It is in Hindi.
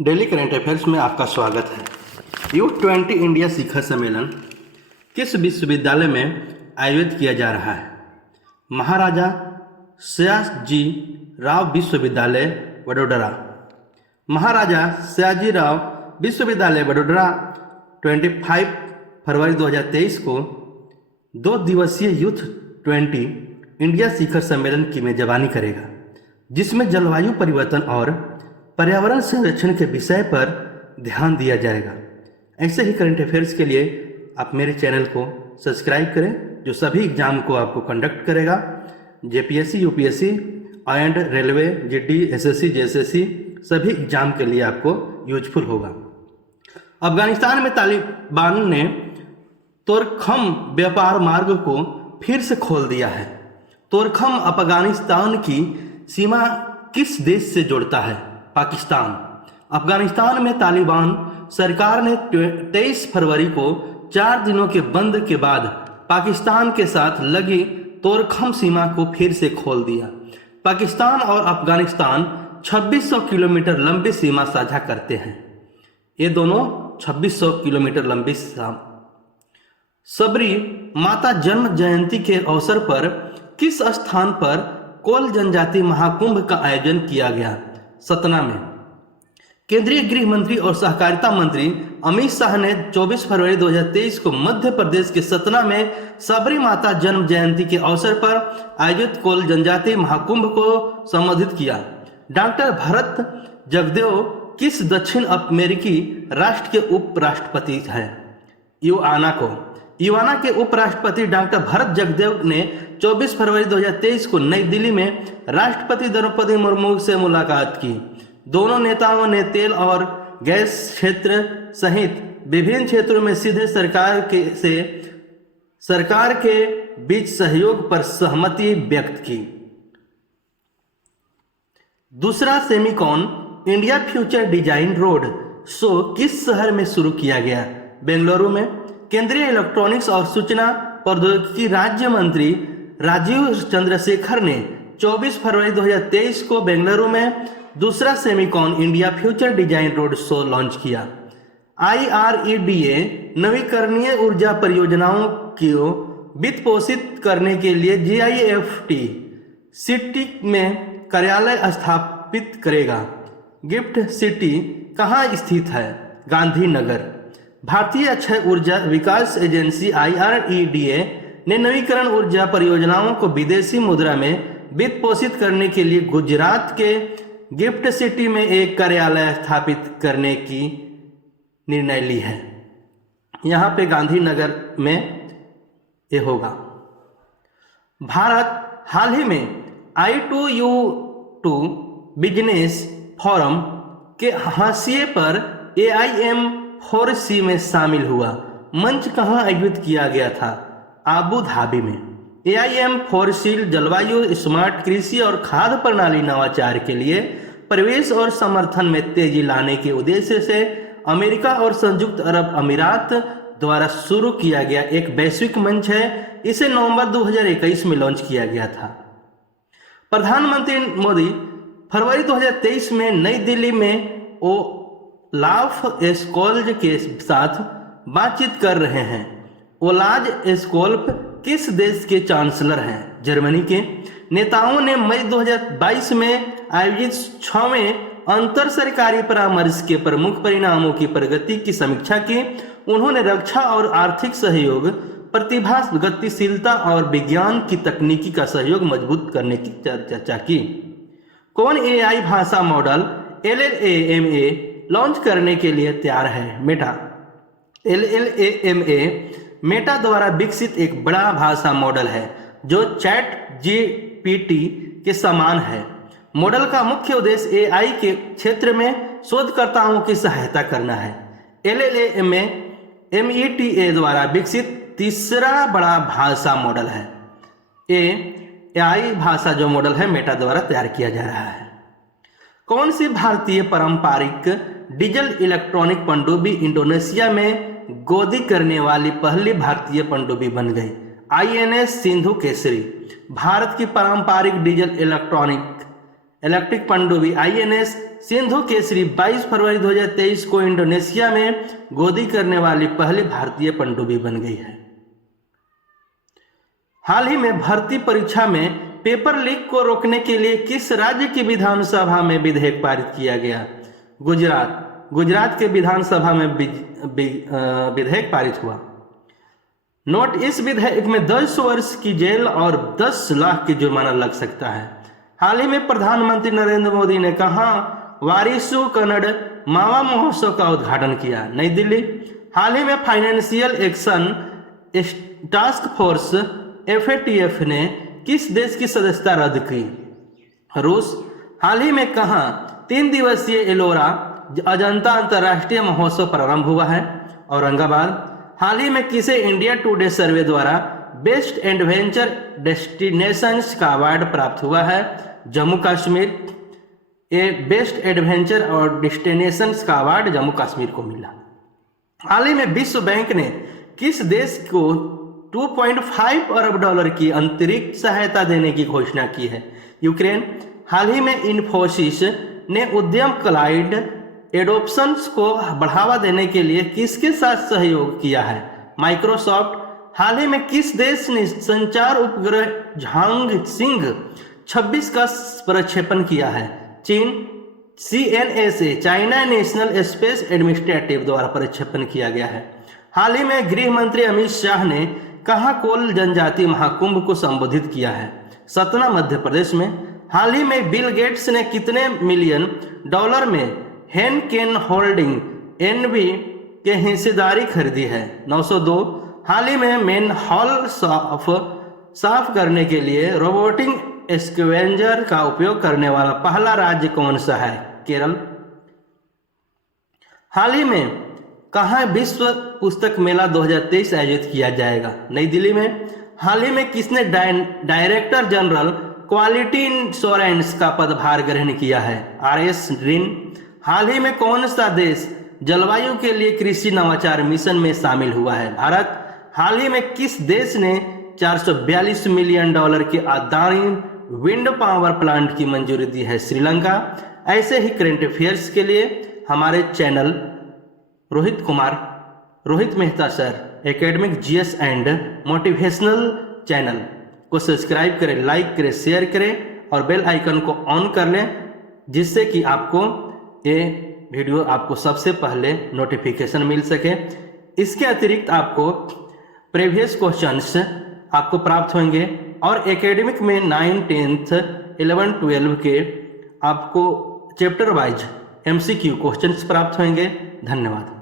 डेली करंट अफेयर्स में आपका स्वागत है। U20 इंडिया शिखर सम्मेलन किस विश्वविद्यालय में आयोजित किया जा रहा है? महाराजा सयाजी राव विश्वविद्यालय वडोदरा। महाराजा सयाजी राव विश्वविद्यालय वडोदरा 25 फरवरी 2023 को 2 दिवसीय यूथ 20 इंडिया शिखर सम्मेलन की मेजबानी करेगा, जिसमें जलवायु परिवर्तन और पर्यावरण संरक्षण के विषय पर ध्यान दिया जाएगा। ऐसे ही करंट अफेयर्स के लिए आप मेरे चैनल को सब्सक्राइब करें, जो सभी एग्जाम को आपको कंडक्ट करेगा। JPSC, UPSC and railway, GD, SSC, JSSC सभी एग्जाम के लिए आपको यूजफुल होगा। अफगानिस्तान में तालिबान ने तोरखम व्यापार मार्ग को फिर से खोल दिया है। तोरखम अफगानिस्तान की सीमा किस देश से जोड़ता है? पाकिस्तान। अफगानिस्तान में तालिबान सरकार ने 23 फरवरी को 4 दिनों के बंद के बाद पाकिस्तान के साथ लगी तोरखम सीमा को फिर से खोल दिया। पाकिस्तान और अफगानिस्तान 2600 किलोमीटर लंबी सीमा साझा करते हैं। ये दोनों 2600 किलोमीटर लंबी सबरी माता जन्म जयंती के अवसर पर किस स्थान पर कोल जनजाति महाकुंभ का आयोजन किया गया? सतना में। केंद्रीय गृह मंत्री और सहकारिता मंत्री अमित शाह ने 24 फरवरी 2023 को मध्य प्रदेश के सतना में सबरी माता जन्म जयंती के अवसर पर आयोजित कोल जनजाति महाकुंभ को संबोधित किया। डॉक्टर भरत जगदेव किस दक्षिण अमेरिकी राष्ट्र के उपराष्ट्रपति हैं? युआना के उपराष्ट्रपति डॉक्टर भरत जगदेव ने 24 फरवरी 2023 को नई दिल्ली में राष्ट्रपति द्रौपदी मुर्मू से मुलाकात की। दोनों नेताओं ने तेल और गैस क्षेत्र सहित विभिन्न क्षेत्रों में सीधे सरकार के बीच सहयोग पर सहमति व्यक्त की। दूसरा Semicon India future design road show किस शहर में शुरू किया गया? बेंगलुरु में। केंद्रीय इलेक्ट्रॉनिक्स और सूचना प्रौद्योगिकी राज्य मंत्री राजीव चंद्रशेखर ने 24 फरवरी 2023 को बेंगलुरु में दूसरा Semicon India future design road show launch किया। IREDA नवीकरणीय ऊर्जा परियोजनाओं को वित्त पोषित करने के लिए GIFT सिटी में कार्यालय स्थापित करेगा। गिफ्ट सिटी कहाँ स्थित है? गांधीनगर। भारतीय अक्षय ऊर्जा विकास एजेंसी IREDA ने नवीकरण ऊर्जा परियोजनाओं को विदेशी मुद्रा में वित्त पोषित करने के लिए गुजरात के गिफ्ट सिटी में एक कार्यालय स्थापित करने की निर्णय ली है। यहाँ पे गांधीनगर में ये होगा। भारत हाल ही में I2U2 बिजनेस फोरम के हाशिए पर AIM4C में शामिल हुआ। मंच कहाँ आयोजित किया गया था? आबू धाबी में। AIM4C जलवायु, स्मार्ट कृषि और खाद्य प्रणाली नवाचार के लिए प्रवेश और समर्थन में तेजी लाने के उद्देश्य से अमेरिका और संयुक्त अरब अमीरात द्वारा शुरू किया गया एक वैश्विक मंच है। इसे नवंबर 2021 में लॉन्च किया गया था। प्रधानमंत्री मोदी फरवरी 2023 में नई दिल्ली में ओलाफ स्कोल्ज के साथ बातचीत कर रहे हैं। ओलाज स्कोल्फ किस देश के चांसलर हैं? जर्मनी के। नेताओं ने मई 2022 में आयोजित 6वें अंतर सरकारी परामर्श के प्रमुख परिणामों की प्रगति की समीक्षा की। उन्होंने रक्षा और आर्थिक सहयोग, प्रतिभा, गतिशीलता और विज्ञान की तकनीकी का सहयोग मजबूत करने की चर्चा की। कौन AI भाषा मॉडल LLaMA लॉन्च करने के लिए तैयार है? मेटा। LLaMA मेटा द्वारा विकसित एक बड़ा भाषा मॉडल है जो ChatGPT के समान है। मॉडल का मुख्य उद्देश्य AI के क्षेत्र में शोधकर्ताओं की सहायता करना है। LLaMA META द्वारा विकसित तीसरा बड़ा भाषा मॉडल है। AI भाषा जो मॉडल है मेटा द्वारा तैयार किया जा रहा है। कौन सी भारतीय पारंपरिक डीजल इलेक्ट्रॉनिक पनडुब्बी इंडोनेशिया में गोदी करने वाली पहली भारतीय पनडुब्बी बन गई? INS सिंधु केसरी। भारत की पारंपरिक डीजल इलेक्ट्रॉनिक इलेक्ट्रिक पनडुब्बी INS सिंधु केसरी 22 फरवरी 2023 को इंडोनेशिया में गोदी करने वाली पहली भारतीय पनडुब्बी बन गई है। हाल ही में भर्ती परीक्षा में पेपर लीक को रोकने के लिए किस राज्य की विधानसभा में विधेयक पारित किया गया? गुजरात के विधानसभा में विधेयक पारित हुआ। नोट, इस विधेयक में 10 वर्ष की जेल और 10 लाख की जुर्माना लग सकता है। हाल ही में प्रधानमंत्री नरेंद्र मोदी ने कहां वारिसु कन्नड़ मावा महोत्सव का उद्घाटन किया? नई दिल्ली। हाल ही में financial action task force FATF ने किस देश की सदस्यता रद्द की? रूस। हाल ही में कहां 3 दिवसीय एलोरा अजंता अंतर्राष्ट्रीय महोत्सव प्रारंभ हुआ है? औरंगाबाद। हाल ही में किसे इंडिया टुडे सर्वे द्वारा बेस्ट एडवेंचर डेस्टिनेशंस का अवार्ड प्राप्त हुआ है? जम्मू कश्मीर। बेस्ट एडवेंचर और डेस्टिनेशंस का अवार्ड जम्मू कश्मीर को मिला। हाल ही में विश्व बैंक ने किस देश को 2.5 अरब डॉलर की अंतरिक्ष सहायता देने की घोषणा की है? यूक्रेन। हाल ही में इन्फोसिस ने उद्यम क्लाउड एडोप्शंस को बढ़ावा देने के लिए किसके साथ सहयोग किया है? माइक्रोसॉफ्ट। हाल ही में किस देश ने संचार उपग्रह झांग सिंह 26 का प्रक्षेपण किया है? चीन। CNSA China national space administrative द्वारा प्रक्षेपण किया गया है। हाल ही में गृह मंत्री अमित शाह ने कहां कोल जनजाति महाकुंभ को संबोधित किया है? सतना, मध्य प्रदेश में। हाल ही में बिल गेट्स ने कितने मिलियन डॉलर में हेनकेन होल्डिंग NV के हिस्सेदारी खरीदी है? 902। हाल ही में मेन हॉल साफ करने के लिए रोबोटिक स्कैवेंजर का उपयोग करने वाला पहला राज्य कौन सा है? केरल। हाल ही में कहां विश्व पुस्तक मेला 2023 आयोजित किया जाएगा? नई दिल्ली में। हाल ही में किसने डायरेक्टर जनरल क्वालिटी इंश्योरेंस का पदभार ग्रहण किया है? RS रिन। हाल ही में कौन सा देश जलवायु के लिए कृषि नवाचार मिशन में शामिल हुआ है? भारत। हाल ही में किस देश ने 442 मिलियन डॉलर के अदानी विंड पावर प्लांट की मंजूरी दी है? श्रीलंका। ऐसे ही करंट अफेयर्स के लिए हमारे channel Rohit Mehta sir academic GS and motivational channel को सब्सक्राइब करें, लाइक करें, शेयर करें और बेल आइकन को ऑन कर लें, जिससे कि आपको ये वीडियो आपको सबसे पहले नोटिफिकेशन मिल सके। इसके अतिरिक्त आपको प्रीवियस क्वेश्चंस आपको प्राप्त होंगे और एकेडमिक में 9, 10, 11, 12 के आपको चैप्टर वाइज MCQ क्वेश्चंस प्राप्त होंगे। धन्यवाद।